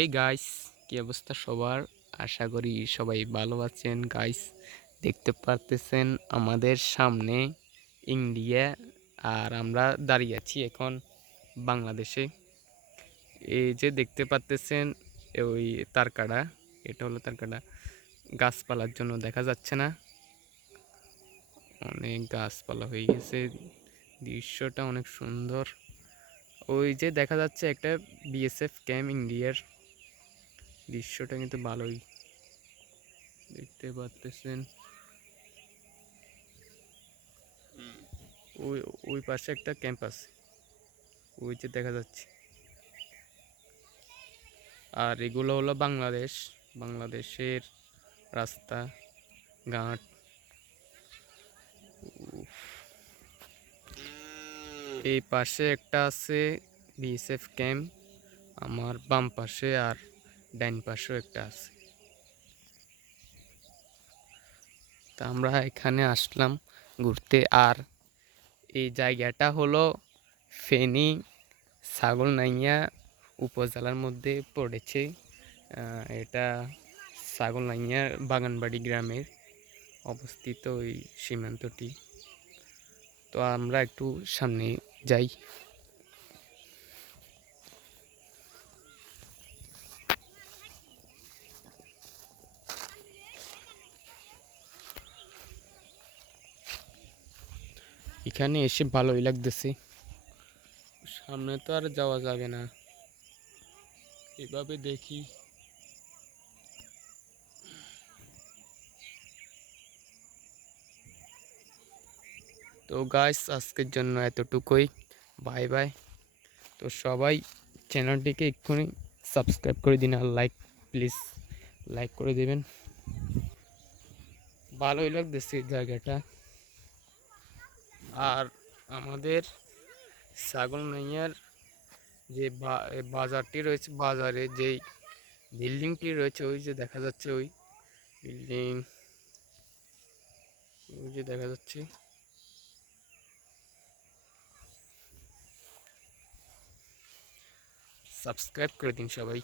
এই গাইস, কি অবস্থা সবার? আশা করি সবাই ভালো আছেন। গাইস, দেখতে পারতেছেন আমাদের সামনে ইন্ডিয়া, আর আমরা দাঁড়িয়ে আছি এখন বাংলাদেশে। এই যে দেখতে পারতেছেন ওই তারকাটা, এটা হলো তারকাটা। গাছপালার জন্য দেখা যাচ্ছে না, অনেক গাছপালা হয়ে গেছে, দৃশ্যটা অনেক সুন্দর। ওই যে দেখা যাচ্ছে একটা বিএসএফ ক্যাম্প ইন্ডিয়ার, দৃশ্যটা কিন্তু ভালোই দেখতে পারতেছেন। ওই ওই পাশে একটা ক্যাম্প আছে, ওই যে দেখা যাচ্ছে। আর এগুলো হলো বাংলাদেশের রাস্তা ঘাট। এই পাশে একটা আছে বিএসএফ ক্যাম্প, আমার বাম পাশে, আর ডাইন পাশেও একটা আছে। তা আমরা এখানে আসলাম ঘুরতে। আর এই জায়গাটা হলো ফেনী ছাগলনাইয়া উপজেলার মধ্যে পড়েছে। এটা ছাগলনাইয়া বাগানবাড়ি গ্রামের অবস্থিত ওই সীমান্তটি। তো আমরা একটু সামনে যাই। এখানে এসে ভালোই লাগতেছে, সামনে তো আর যাওয়া যাবে না, এভাবে দেখি। তো গাইস, আজকের জন্য এতটুকুই। Bye bye. তো সবাই চ্যানেলটিকে এক্ষুনি সাবস্ক্রাইব করে দিন, আর প্লিজ লাইক করে দেবেন। ভালোই লাগতেছে জায়গাটা। আর আমাদের ছাগলনাইয়ার যে বাজারটি রয়েছে, বাজারে যেই বিল্ডিংটি রয়েছে, ওই যে দেখা যাচ্ছে ওই বিল্ডিং, ওই যে দেখা যাচ্ছে। সাবস্ক্রাইব করে দিন সবাই।